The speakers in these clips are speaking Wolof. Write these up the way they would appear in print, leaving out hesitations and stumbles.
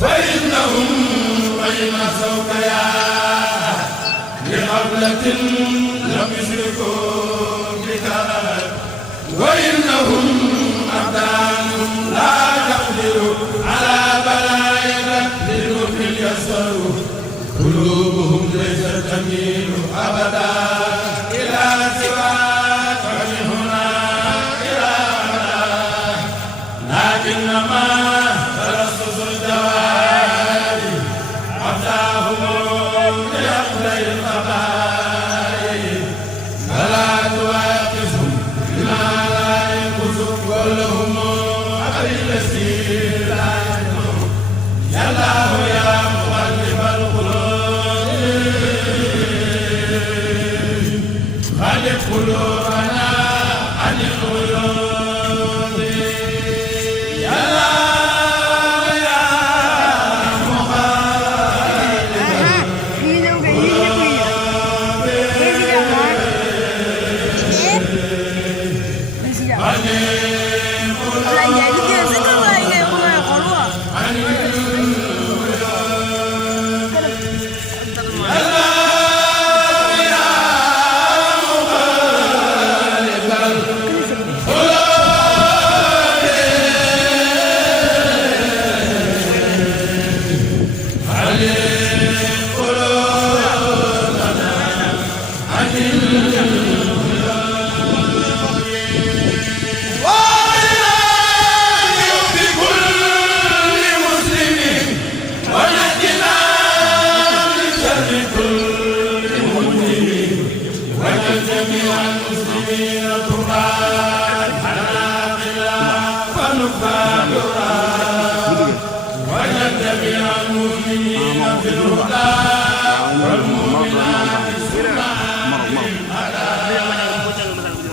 فإنهم بين سوقيا غفلة لم يشركوا بك وإنهم أبدان لا تقدر على بلايا للمؤمن يسر قلوبهم ليست تميل أبدا إلى سواك فمن هنا إلى أبدا لكنما تلصص الجوارح أفتاهم ليقضي القبائل فلا تواقفهم بما لا ينقص كلهم أبي السير لا ينقص يا الله يا مقلب القلوب خالق قلوبنا عن الغيوب يا الله يا مقلب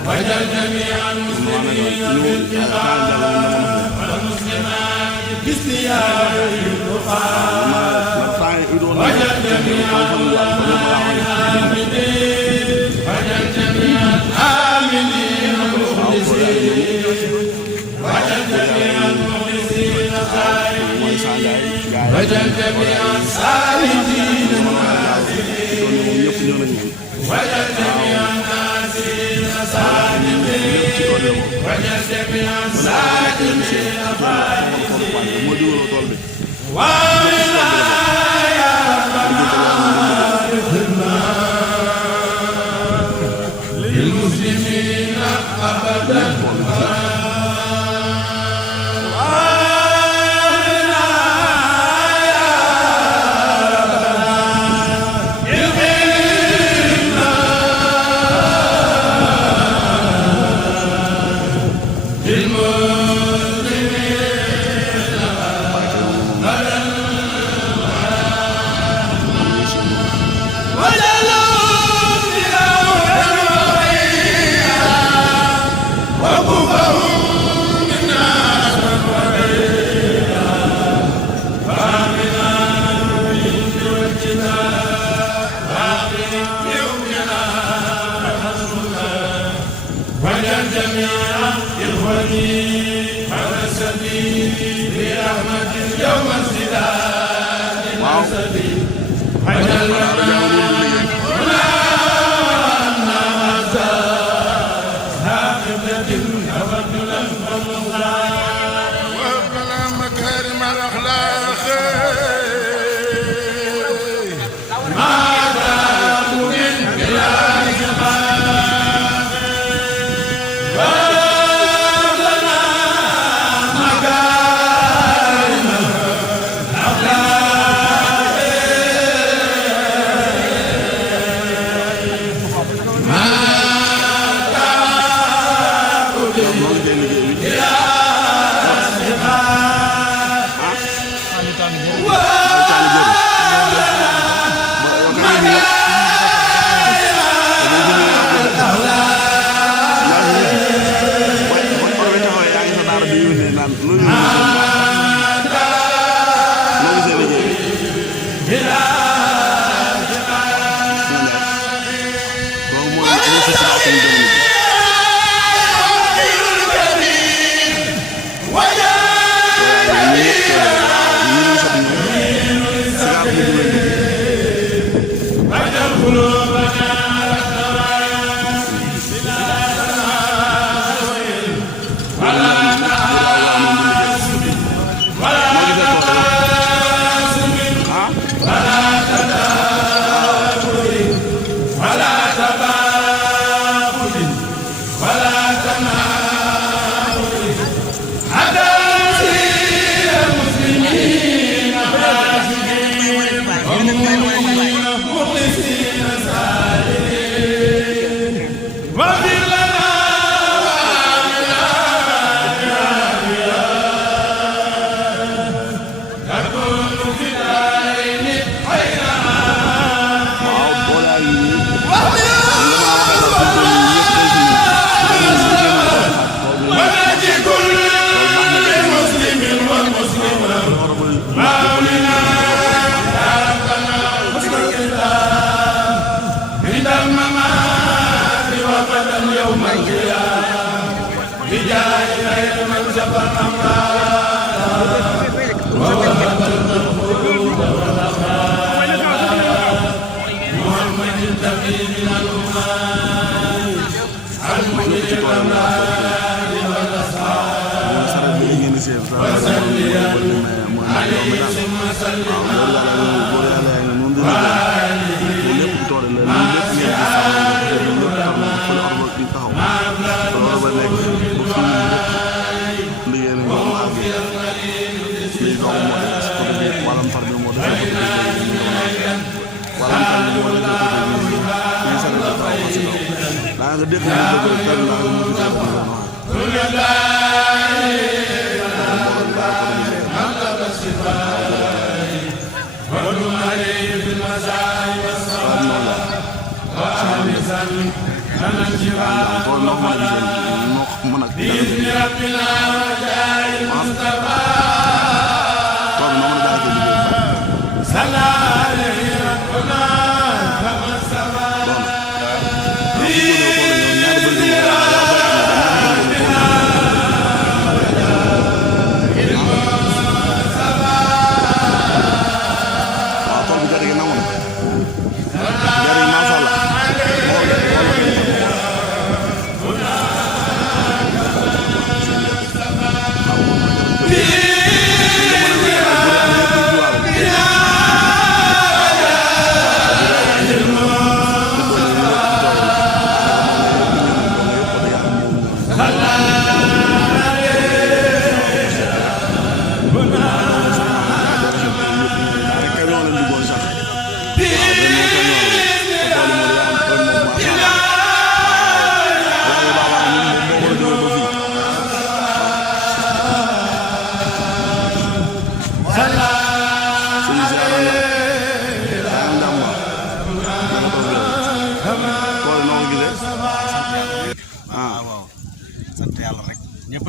وجل جميع المسلمين بالجهاد والمسلمات باستياء الرقاب وجل جميع العاملين وجل جميع الآمنين المخلصين وجل جميع المخلصين الخائفين وجل جميع الصالحين المنازلين وجل جميع الناسين صادقين وجل جميع الصادقين فائزين ومنا يا ربنا الخدمة للمسلمين أبدا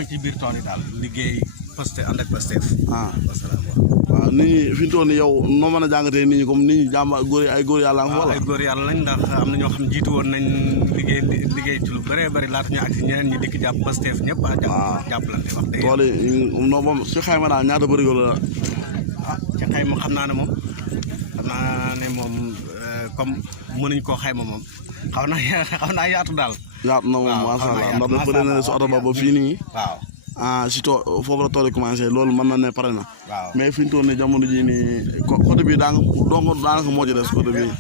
ci biir tool yi daal liggéey Pastef ànd ak Pastef. waaw nit ñi fi mu toll nii yow noo mën a jàngatee nit ñi comme nit ñi jàmba góor ay góor yàlla nga fa wala. ay góor yàlla lañ ndax am na ñoo xam jiitu woon nañ liggéey ci lu bëree bëri laata ñu ak si ñeneen ñi dikk jàpp Pastef ñëpp jàppalante wax dëgg tool yi non moom si xayma daal ñaata bërigo la. ci xayma xam naa ne moom comme mënuñ koo xayma moom xaw naa yaatu daal. yaatu na moom macha allah ndax dafa bëri na si oto ba fii nii. waaw si tool foofu la tool yi commencé loolu mën na ne pare na. waaw mais fi ñu toll nii jamono jii nii côté bii daanaka moo ci des côté bii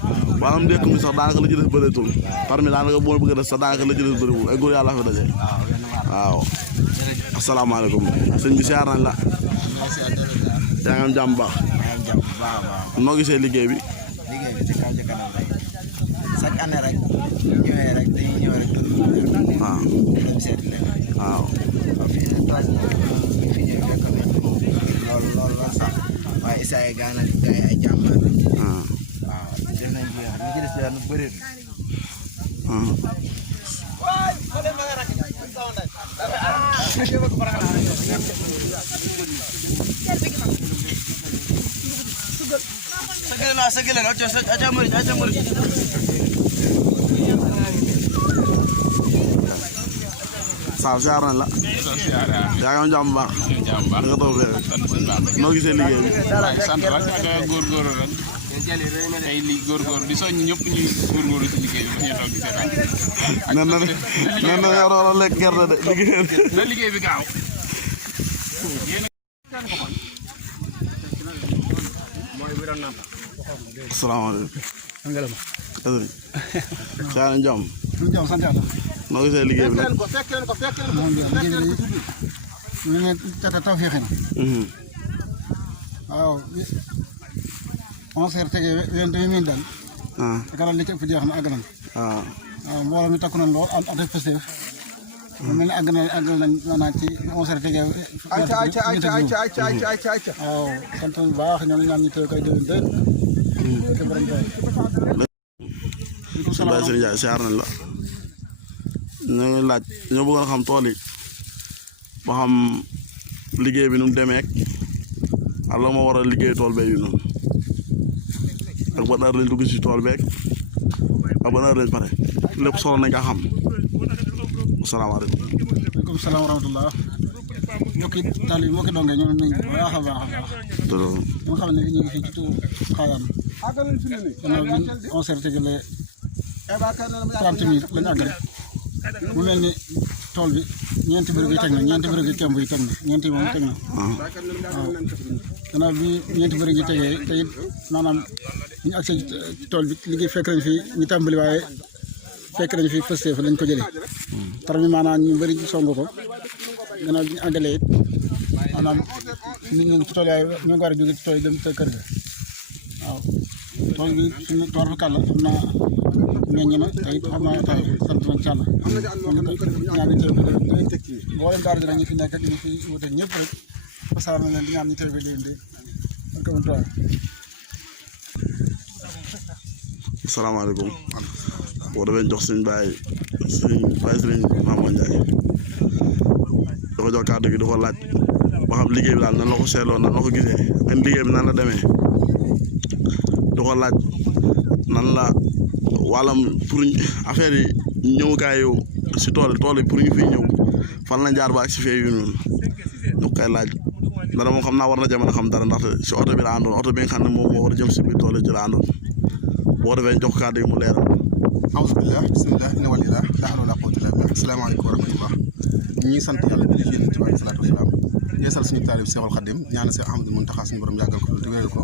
maanaam ndekk mi sax daanaka la ci des bëreetul parmi daanaka boo bëgg a des sax daanaka la ci des bëriwul ay góor yàlla fa daje. waaw asalaamaaleykum sëñ bi siyaar nañ la. yaa ngi am jàmm baax. noo gisee liggéey bi. liggéey bi ci kaw ci kanam rek chaque année rek ñëwee rek dañuy ñëw rek. waaw dem seeti leen. waaw. fii nii tool bi fi ñëwee fekk na lool sax waaye Issa yi gaa nag gars yi ay jàmbaar lañ. waaw def nañ ci li ci des daal lu bëri. Saal siyaar nañ la. yaa ngi am jàmm bu baax. nga toog fee rek. noo gisee liggéey bi. waaye sant rek ak góorgóorlu rek. tey li góorgóorlu di soññ ñëpp ñuy góorgóorlu ci liggéey bi ñu toog gisee rek. nee na yow war a lekk gerte de liggéey. na liggéey bi gaaw. asalaamaaleykum. saa nañ jàmm. sant yàlla. noo gisee liggéey bi nag. moom liggéey bi ñu ne taw feexe na. waaw 11h tegee 22 daal. yaakaar li ci ëpp jeex na àgg nañ. waaw mbooloo mi takku nañ lool ànd ak Pastef. mu mel ne àgg nañ maanaam ci 11h tegee. waaw sant bu baax ñoo ngi ñaan ñu teew kay déwén déwén. Baye Serigne Ndiaye siyaar nañ la. ñu ngi laaj ñoo bëggoon xam tool yi ba xam liggéey bi nu mu demee ak la moo war a liggéey tool beeg yu noonu ak ban heure lañ dugg si tool beeg ak ban heure lañ pare lépp solo nañ ko xam. salaamaaleykum. waaleykum salaam wa rahmatulah. mbokki taal yi mbokki donge ñu ngi baax a baax a baax. ñoo xam ne ñu ngi fii ci Tuur Xaayaan. gannaaw bi 11h tegale 30 minutes lañu àggale. mu mel ni tool bi ñeenti bërigo yi teg na ñeenti bërigo yi kemb yi teg na ñeenti moom teg na. waaw gannaaw bi ñeenti bërigo yi tegee te it maanaam ñu accès ci tool bi liggéey fekk nañ fi ñu tàmbali waaye fekk nañ fi fëste fa lañ ko jëlee. tar mi maanaam ñu bëri song ko gannaaw bi ñu àggalee it maanaam nit ñi ci tool yaay ñu ngi war a jóge ci tool yi dem sa kër ga waaw tool bi suñu tool bi kàlla xam naa meññ na te it xam naa taw sant nañ ci Yàlla ñaan ñu teew boo leen daara ji nag ñu fi nekk ak ñu fi wute ñëpp rek fasaar na leen di ñaan ñu teew bi leen di asalaamaaleykum boo demee jox suñ bàyyi sëriñ Mamadou Ndiaye dafa jox kàddu gi dafa laaj ba xam liggéey bi daal nan la ko seetloo nan la ko gisee ak liggéey bi nan la demee dafa laaj nan la wàllam pour affaire yi ñëwukaay yow si tool yi pour ñu fiy ñëw fan la jaar ba ak si fee yu noonu ñu koy laaj dara moom xam naa war na ca mën a xam dara ndaxte si oto bi la àndoon oto bi nga xam ne moom moo war a jëm si biir tool yi ci la àndoon boo defee jox kàddu yi mu leeral. alhamdulilah bisimilah inna walillah laa hawla wala quwwata illa billah asalaamaaleykum wa rahmatullah ñu ngi sant yàlla di leen ci wàllu salaatu wasalaam yeesal suñu taalib Seexul Xadim ñaanal Seex Ahmadul Muntaxa suñu borom yàggal ko te wéral ko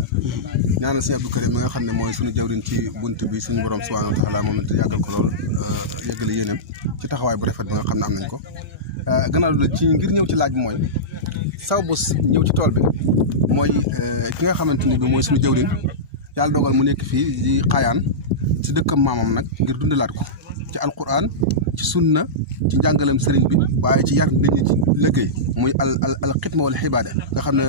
ñaanal Seex Abdou Karim mi nga xam ne mooy suñu jawriñ ci bunt bi suñu borom subhaanahu wa taala moom it yàggal ko lool yëggale yéenam ci taxawaay bu rafet bi nga xam ne am nañ ko gannaaw la ci ngir ñëw ci laaj bi mooy saw bés ñëw ci tool bi mooy ki nga xamante ni bi mooy suñu jawriñ yàlla dogal mu nekk fii di Xaayaan ci dëkkam maamam nag ngir dundalaat ko ci alquran ci sunna ci njàngalem sëriñ bi waaye ci yar nit ñi ci liggéey muy al xidma wala xibaade nga xam ne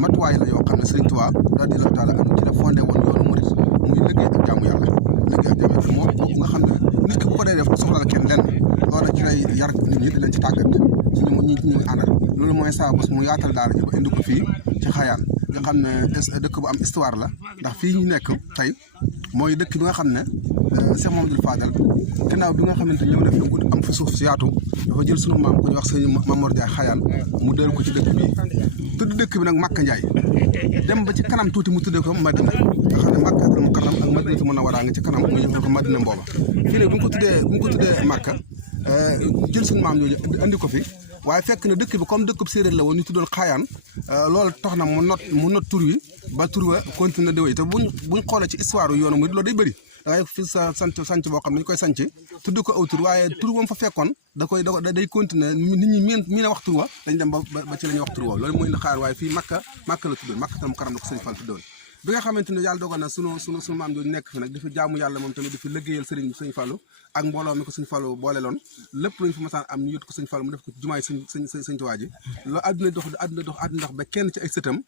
matuwaay la yoo xam ne sëriñ Tuubaa radiyallaahu taala anhu ci la fondé woon yoonu murit muy liggéey ak jaamu yàlla liggéey ak jaamu yàlla moo nga xam ne nit ki bu ko dee def soxla kenn lenn loolu ci lay yar nit ñi di leen ci tàggat ci ñu àndal loolu mooy saa bés mu yaatal daara ji ba indi ko fii ci Xaayaan nga xam ne dëkk bu am histoire la ndax fii ñu nekk tey mooy dëkk bi nga xam ne Cheikh Mamadou Fadal gannaaw bi nga xamante ñëw na fi am fi suuf si yaatu dafa jël sunu maam ku ñuy wax sëñ Mamor Ndiaye Xaayaan mu dellu ko ci dëkk bi tudd dëkk bi nag Makka Ndiaye dem ba ci kanam tuuti mu tuddee ko Madina nga xam ne Makka al Mukarram ak Madinatu Munawwara nga ci kanam mu ñëw ko Madina mbooba fii ne bu ñu ko tuddee Makka jël sunu maam yooyu andi ko fi waaye fekk na dëkk bi comme dëkkub séeréer la woon ñu tuddoon Xaayaan loolu tax na mu not tur wi ba tur wa continué di wéy te buñ xoolee ci histoire yoonu mu loolu day bëri da ngay fi sa sanc boo xam ne dañu koy sanc tudd ko aw tur waaye tur wam fa fekkoon day continué nit ñi miin a wax tur wa dañ dem ba ci la ñuy wax tur woowu loolu mooy indi Xaayaan waaye fii Makka la tuddoon Makka tam karam la ko sëñ Fall tuddoon bi nga xamante ne yàlla dogal na sunu maam jooju nekk fi nag dafa jaamu yàlla moom tamit dafa liggéeyal sëñ Fallu ak mbooloo mi ko sëñ Fallu boole loon lépp luñ fi masaan am ñu yót ko sëñ Fallu mu def ko jumaay sëñ Tuubaa ji loolu àdduna dox ndax ba kenn ci ay sëtam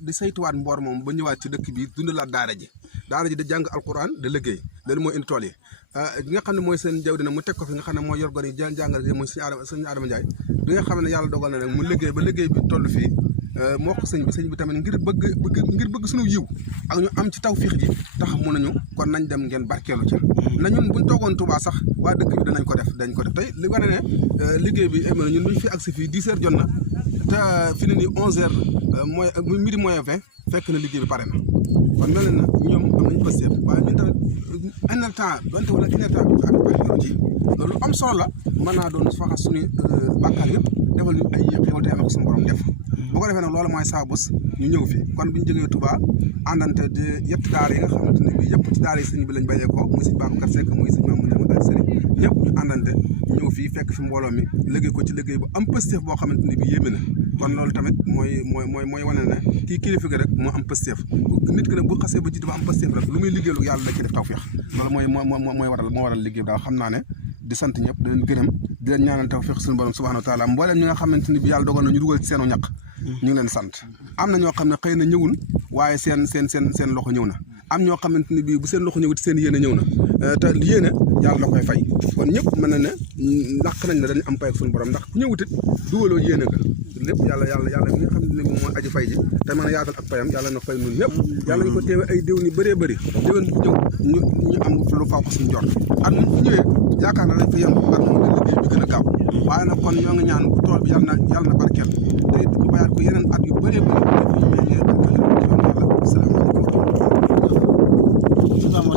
di saytuwaat mboor moom ba ñëwaat ci dëkk bi dundalaat daara ji da jàng alquran da liggéey loolu mooy indi tool yi nga xam ne mooy seen jaw dina mu teg ko fi nga xam ne mooy yor gone yi jàngal mooy sëñ Adama Ndiaye bi nga xam ne yàlla dogal na nag mu liggéey ba liggéey bi toll fii moo ko sëñ bi tamit ngir bëgg suñu yiw ak ñu am ci tawfiix ji tax mun nañu kon nañ dem ngeen barkeelu ca na ñun buñ toogoon Touba sax waa dëkk bi dañ ko def tey li wane ne liggéey bi ñun buñ fi agsi fii 10 heures jot na te fi ne nii 11 heures mooy midi moins 20 fekk na liggéey bi pare na kon mel na ñoom am nañ passeef waaye ñun tamit un heure temps donte wala une heure temps bi ak barkeelu ci loolu am solo la mën naa doon faxas suñu bàkkaar yëpp defal ñu ay xéwal tey ko suñu borom def bu ko defee nag loolu mooy saa bés ñu ñëw fi kon bi ñu jógee Touba àndante di yett daara yi nga xamante ne bii yëpp ci daara yi sëñ bi lañ bàyyee ko muy sëñ Babacar Seck muy sëñ Mamadou Amadou Sëriñ ñëpp ñu àndante ñëw fii fekk fi mbooloo mi liggéey ko ci liggéey bu am pësteef boo xamante ne bii yéeme na kon loolu tamit mooy wane ne kii kilifa gi rek moo am pësteef nit ki nag bu xasee ba jiitu ba am pësteef rek lu muy liggéeylu yàlla da ci def tawfeex loolu moo waral liggéey bi daal xam naa ne di sant ñëpp di leen gërëm di leen ñaanal tawfeex suñu borom subhanahu wa taala mbooleem ñi nga xamante ni bi yàlla dogal na ñu dugal ci seenu ñaq ñu ngi leen sant am na ñoo xam ne xëy na ñëwul waaye seen loxo ñëw na am ñoo xamante ni bii bu seen loxo ñëwut seen yéene ñëw na te yéene yàlla da koy fay kon ñëpp mën na ne naq nañ ne dañu am pay ak suñu borom ndax ku ñëwut it dugaloo yéene nga lépp yàlla mi nga xam ne moom mooy aji fay ji te mën a yaatal ak payam yàlla na fay ñun ñëpp yàlla ñu ko teewe ay déw ni bëree bëri déwén bu ñëw ñu am lu faw ko suñu jort at mu ñëwee yaakaar na lañ fa yem at moom la liggéey bi gën a gaaw waaye nag kon ñoo ngi ñaan tool bi yàlla na barkeel te it ñu bayaat ko yeneen at yu bëree bëri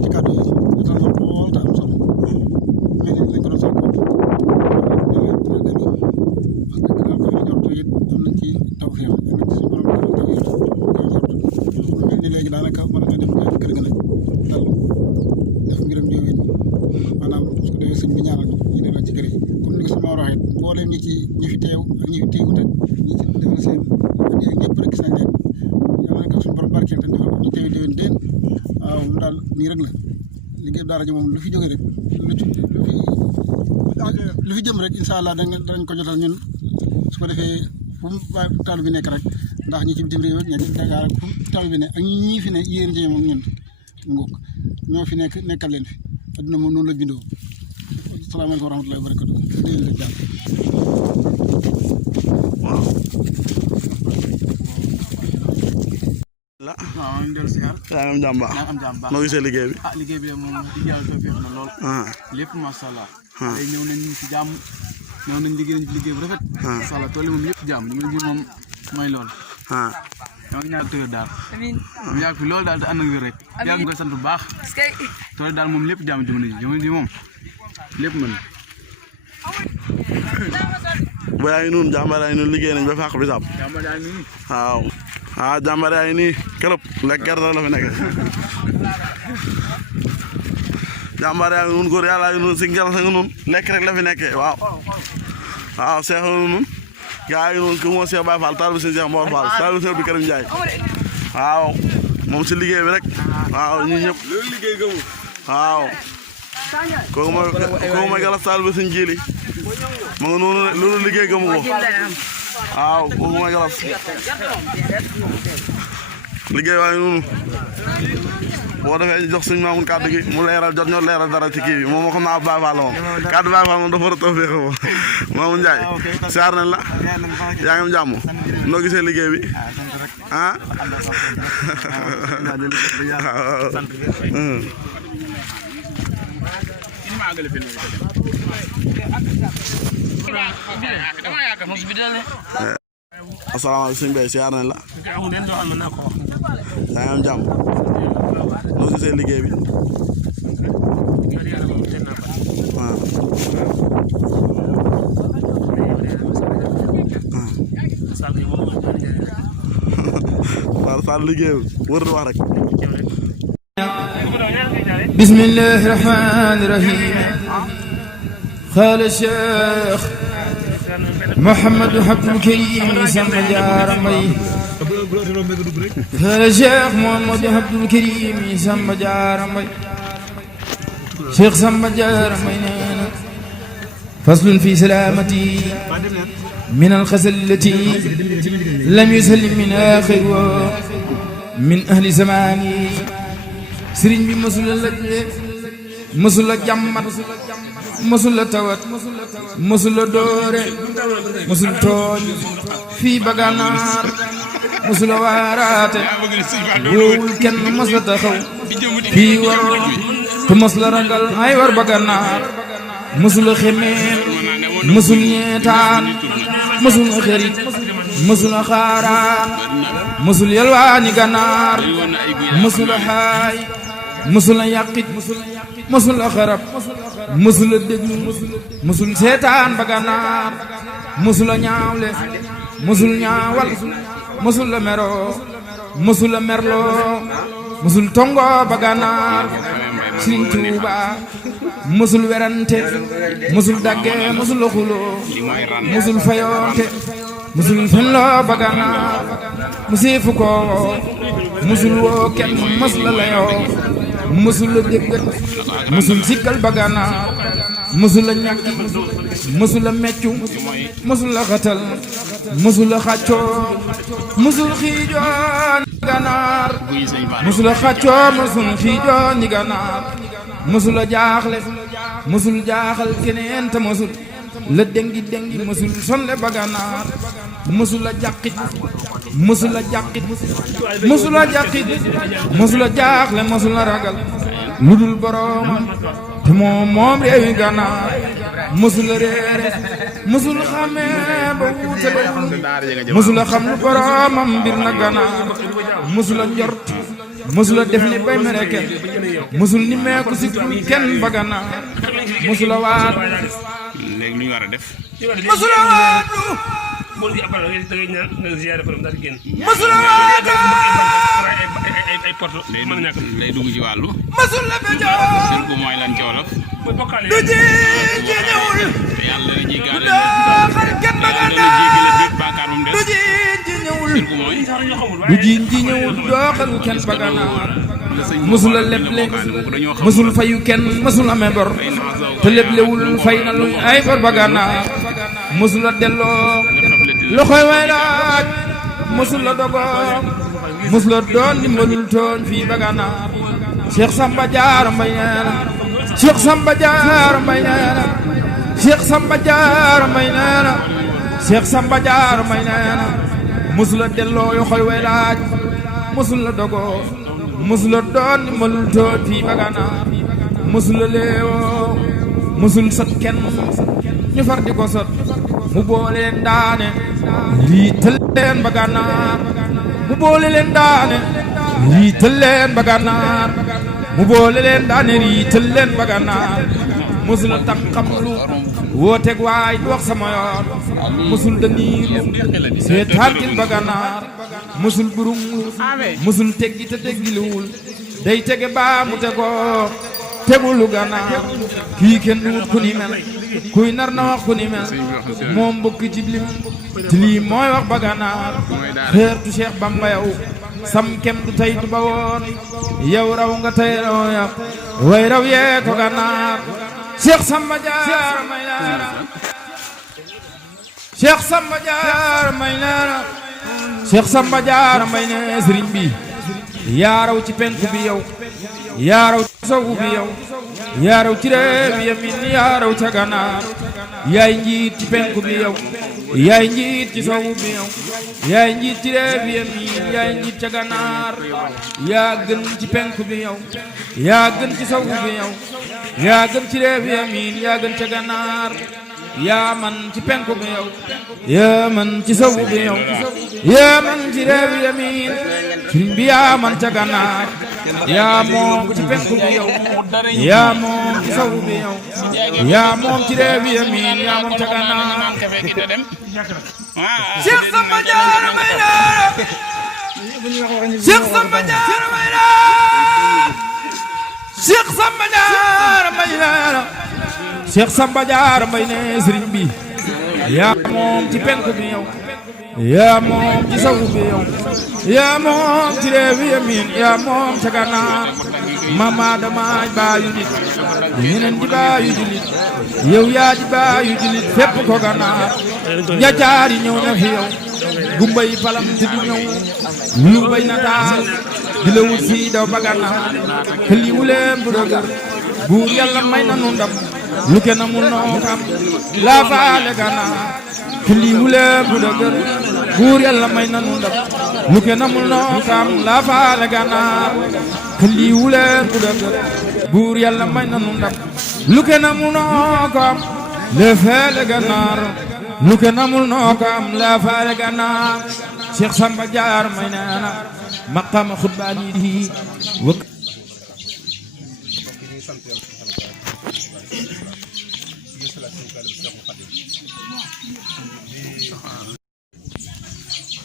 ci kàddu yi jotal na lool te am solo mais lañ ko doon sàkku am nañ ci tawfeex am nañ ci suñu borom tawfeex mu mel ni léegi daanaka mën nañoo dem kër ga nag dal def mbiram jóowin maanaam su ko defee sëñ bi ñaanal ñu delloo ci kër yi comme ni ko sama waxee mbooleem ñi fi teew ak ñi fi teewut ak ñi ci defal seen ñëpp rek gis nañ leen yàlla na ko suñu borom barkeel te defal ko ñu teew déwén déen waaw mu daal nii rek la liggéey daara ji moom lu fi jógee rek lu fi jëm rek incha allah danañ ko jotal ñun su ko defee fu mu taal bi nekk rek ndax ñi ci bitim réew ak ñi ci Dakar ak fu taal bi ne ak ñii fi ne yéen ci moom ñun ngóog ñoo fi nekk nekkal leen fi adduna moom noonu la bindoo salaamaaleykum wa rahmatullahi wa barakatu dégg nga jàmm waaw ñu dellu si yàlla. yaa ngi am jàmm baax. noo gisee liggéey bi. liggéey bi moom di yàlla tawfeex na lool. lépp macha allah. tey ñëw nañ ci jàmm ñëw nañ liggéey nañ ci liggéey bu rafet. macha allah tool yi moom lépp jàmm li ma liggéey moom mooy loolu. ñoo ngi ñaan tëyër daal. amiin mu yàgg fi loolu daal te ànd ak wér rek. yàgg nga koy sant bu baax. tool yi daal moom lépp jàmm jamono ji moom lépp mën na. ba yaa ngi noonu jàmbaar yaa ngi noonu liggéey nañ ba fàq bi sàpp. waaw. jàmbaar yaa ngi nii këlëb lekk gerte la fi nekk jàmbaar yaa ngi noonu góor yàlla yaa ngi noonu si ngelaw sa nga noonu lekk rek la fi nekkee waaw seex noonu gaa yi noonu ku moo Cheikh Baye Fall taal bi seen Cheikh Mor Fall taal bi seen bi Karim Ndiaye waaw moom si liggéey bi rek waaw ñu ñëpp waaw kooku mooy galas taal bi seen jili ma nga noonu loolu liggéey gëmu ko waaw kooku mooy galas liggéey waaye noonu boo defee jox suñu maamun kàddu gi mu leeral jot ñoo leeral dara ci kii bi moom moo xam naa Baye Fall la moom kàddu Baye Fall moom dafa war a tawfeex moom Maamun Ndiaye siyaar nañ la yaa ngi am jàmm noo gisee liggéey bi asalaamaaleykum sëñ Bay siyaar nañ la yaa ngi am jàmm noo gisee liggéey bi Sall liggéey wër di wax rek bismillahi rahmani rahim قال الشيخ محمد عبد الكريم سما جارمي قال الشيخ محمد عبد الكريم سما جارمي شيخ سما جارمي فصل في سلامتي من الخزل التي لم يسلم من آخر من أهل زماني سرين بمسل الله مسل جمت مسل توت مسل دور مسل تون في بغانار مسل وارات وول كن مسل تخو في ور مسل رجل اي ور بغانار مسل خمين مسل نيتان مسل خريط مسل خاران مسل يلواني غنار مسل حاي مسل يقيت مسل خرب مسل دغلو مسل سيطان بغنار مسل ñaawle مسل ñaawal مسل mero مسل merlo مسل tongo baganar Serigne Touba مسل werante مسل dagge مسل xulo مسل fayonte مسل fenlo baganar musifu ko مسل wo ken مسل layo مسل deggat مسل sikkal baganar مسل ñakki مسل meccu مسل xatal musula xàccoo musul xiijoon ganaar musula xàccoo musul xiijoon ñi ganaar musula jaaxle musul jaaxal keneen te musul la dengi dengi musul sonle ba ganaar musula jàqit musula jàqit musula jàqit musula jaaxle musula ragal lu dul boroomam te moom réewi ganaar musula réere musul xamee ba wuutalewul musula xam lu boroomam mbir na ganaar musula njort musula def ni bay mere kenn musul ni meeku si kenn ba ganaar musula waat léegi lu ñu war a def musula waatu musula waatu lay dugg ci wàllu musul la bejoo sirku mooy lan ci wolof du ji ñëwul yàlla dana ji gaale daaxal kenn ba ganaar bàkkaar moom des du ji ñëwul sirku mooy du ji ñëwul dooxal kenn ba ganaar musul a leble musul fayu kenn musul amee bor te leblewul fay na lu ay bor ba ganaar musul a delloo loxoy way laaj musul a dogoo musul a doon dimbalul tooñ fii ba ganaar Cheikh Samba Diarra Mbaye nee na Cheikh Samba Diarra Mbaye nee na Cheikh Samba Diarra Mbaye nee na Cheikh Samba Diarra Mbaye nee na musul a delloo loxoy way laaj musul a dogoo musul a doon dimbalul tooñ fii ba ganaar musul a leewoo musul sot kenn ñu far di ko sot mu boole leen daane riital leen ba gànnaar mu boole leen daane riital leen ba gànnaar mu boole leen daane riital leen ba gànnaar musul a tànqam lu wooteeg waay du wax sama yoon musul daniiru seetaantil ba gànnaar musul burunglu musul teggi te teggiluwul day tege baa mu tegoo tegulu gànnaar kii kenn duut ku ni mel kuy nar na wax ku ni mel moom mbokki ci lim te lii mooy wax ba gànnaar xeertu Cheikh Bamba yow sam kem du tey du ba woon yow raw nga tey raw ya way raw yee ko gànnaar Cheikh Samba Diarra may leena Cheikh Samba Diarra may leena Cheikh Samba Diarra may ne sëriñ bi yaa raw ci penku bi yow yaa raw ci sowu bi yow yaa raw ci réew yamin yaa raw ca gànnaar yaay njiit ci penku bi yow yaay njiit ci sowu bi yow yaay njiit ci réew yamin yaay njiit ca gànnaar yaa gën ci penku bi yow yaa gën ci sowu bi yow yaa gën ci réew yamin yaa gën ca gànnaar yaa man ci penku bi yow yaa man ci sowu bi yow yaa man ci réew yamin sëriñ bi yaa man ca gànnaar yaa moom ci penku bi yow yaa moom ci sowu bi yow yaa moom ci réew yamin yaa moom ca gànnaar Cheikh Samba Diarra may leena Cheikh Samba Diarra may leena Cheikh Samba Diarra may leena Cheikh Samba Diarra Mbaye ne sëriñ bi yaa moom ci penku bi yow yaa moom ci sowu bi yow yaa moom ci réew yamin yaa moom ca gànnaar mama damaay baayu nit ñeneen di baayu julit yow yaa di baayu julit fépp ko gànnaar njaacaar yi ñëw na fi yow gumba yi palam te du ñëw lu bay nataal di la wut fii daw ba gànnaar këli wuleen bu dëgër buur yàlla may na nu ndam lu kenn mu noo xam laa faale gànnaar këli wuleen bu dëgër buur yàlla may na nu ndam lu kenn mu noo xam laa faale gànnaar këli wuleen bu dëgër buur yàlla may na nu ndam lu kenn mu noo xam laa faale gànnaar lu kenn mu noo xam laa faale gànnaar Cheikh Samba Diarra may na maqaama xutbaani di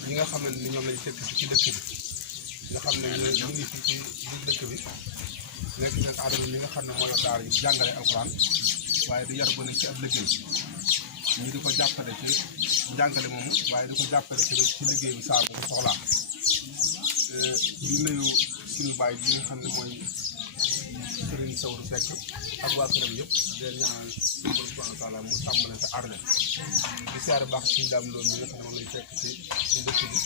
ñi nga xam ne ñoom lañ fekk ci dëkk bi nga xam ne ñu ngi fii ci biir dëkk bi nekk nag aadama mi nga xam ne moo yor daara yi jàngale alxuraan waaye di yar gone ci ab liggéey ñu di ko jàppale ci njàngale moomu waaye di ko jàppale ci liggéey bi saa bu ko soxlaa di nuyu suñu baay bi nga xam ne mooy Serigne Sawru Seck ak waa këram yëpp di leen ñaanal suñu borom subhanahu wa taala mu sàmm leen te aar leen di siyaare baax suñu daam loolu ñi nga xam ne moom lañ fekk ci dëkk bi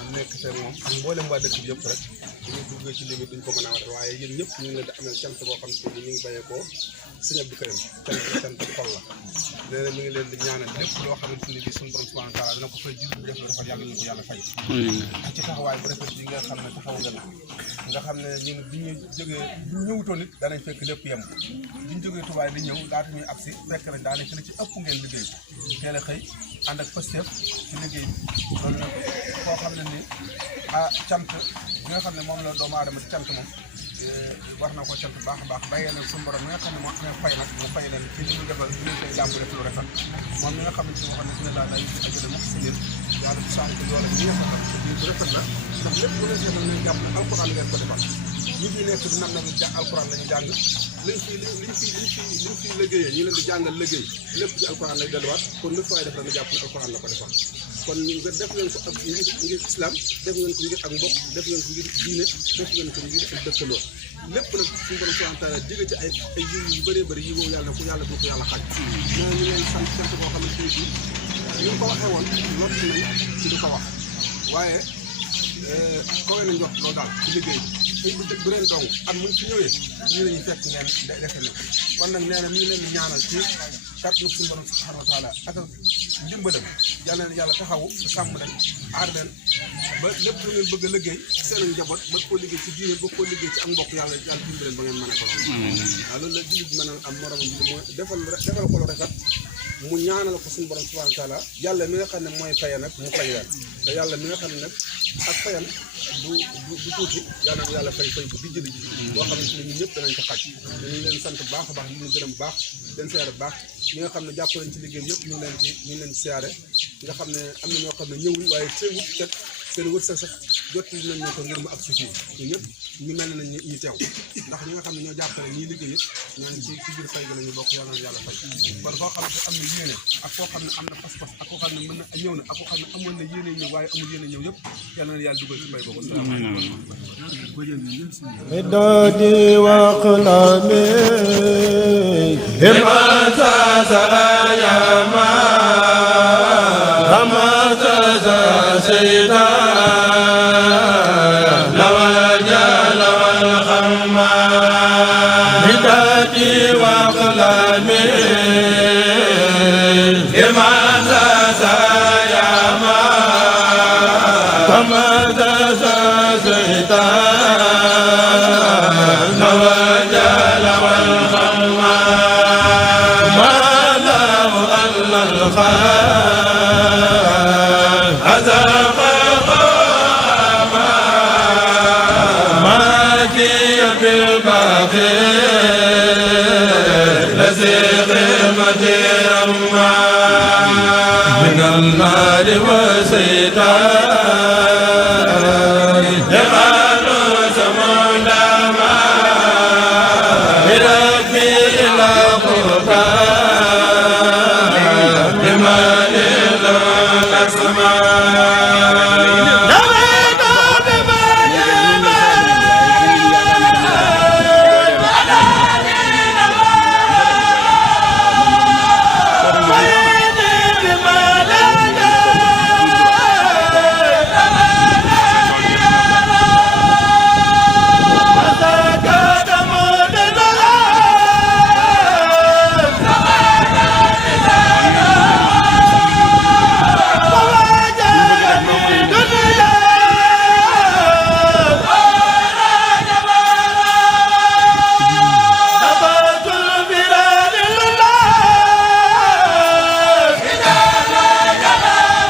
am nekk te moom ak mboolem waa dëkk bi yëpp rek dañuy duggee ci limite duñ ko mën a wax waaye yéen ñëpp ñu ngi leen di amee cant boo xam ne ñu ngi bàyyeekoo sëñ Abdou Karim cant xol la nee na mi ngi leen di ñaanal lépp loo xamante ni bi suñu borom subhanahu wa taala dana ko fay jur def lu rafet yàlla ñu ko yàlla fay ak ci taxawaay bu rafet yi nga xam ne taxaw nga xam ne ñun bi ñu jógee bi ñu ñëwutoon it daanañ fekk lépp yem bi ñu jógee Touba di ñëw laata ñuy agsi fekk nañ daanaka li ci ëpp ngeen liggéey teel a xëy ànd ak Pastef ci liggéey bi loolu nag koo xam ne ni cant bi nga xam ne moom la doomu aadama di cant moom war na ko cant baax a baax bàyyee leen suñu borom mi nga xam ne moo amee fay nag mu fay leen ci li mu defal li ñu koy jàmm def lu rafet moom mi nga xamante ni waxoon ne si ne daal day ajële mokk si leen yàlla du sànq yoole ñi nga xam ne bu rafet la ndax lépp lu ngeen seetal ngeen jàpp ne alxuraan ngeen ko defal ñi fi nekk di nam na alxuraan lañu jàng liñ fi liggéeyee ñu leen di jàngal liggéey lépp ci alxuraan lay delluwaat kon lépp waaye def la nga jàpp ne alxuraan la ko defal kon ñu nga def ngeen ko ak ngir islam def ngeen ko ngir ak mbokk def ngeen ko ngir diine def ngeen ko ngir ak dëkkaloo lépp nag suñu borom subhanahu wa taala digg ci ay yiw yu bëree bëri yi woo yàlla ko yàlla bu ko yàlla xaj mais ñu leen sant sant boo xam ne suñu bi ñu ko waxee woon lot nañ ci di ko wax waaye kawe nañ wax loolu daal ci liggéey bi bu dëgg bu leen dong at muñ ci ñëwee ñu lañu fekk ngeen defe na kon nag nee na mi ngi leen di ñaanal ci kàttanu suñu borom subhanahu wa taala ak ndimbalam yàlla na yàlla taxawu te sàmm leen aar leen ba lépp lu ngeen bëgg a liggéey seen njaboot ba koo liggéey ci diine ba koo liggéey ci ak mbokk yàlla dimbaleen ba ngeen mën a ko waaw loolu la jullit mën a am morom bi mooy defal ko lu rafet mu ñaanal ko suñu borom subhanahu wa taala yàlla mi nga xam ne mooy faye nag mu fay leen te yàlla mi nga xam ne nag ak fayam du tuuti yàlla na yàlla fay bu dijj ji boo xamante ne ñun ñëpp danañ ko xaj dañu leen sant baax a baax ñu leen gërëm baax leen siyaare baax ñi nga xam ne jàpp nañ ci liggéey yëpp ñu leen siyaare nga xam ne am na ñoo xam ne ñëwuñ waaye teewut kat seen wërsëg sax jot nañ ñu ko ngir mu ak si fii ñun ñëpp ñu mel nañ ñu teew ndax ñi nga xam ne ñoo jàppale ñii liggéey yëpp ñooñu ci biir fay gi la ñu bokk yàlla na yàlla fay kon koo xam ne am na yéene ak koo xam ne am na pas-pas ak koo xam ne mën na ñëw na ak koo xam ne amoon na yéene ñëw waaye amul yéene ñëw yëpp yàlla na yàlla dugal ci fay boobu midadi waqlami himata sayama ramata sayda lawajal wal khamma midadi waqlami himata sayama ramata sayda من المال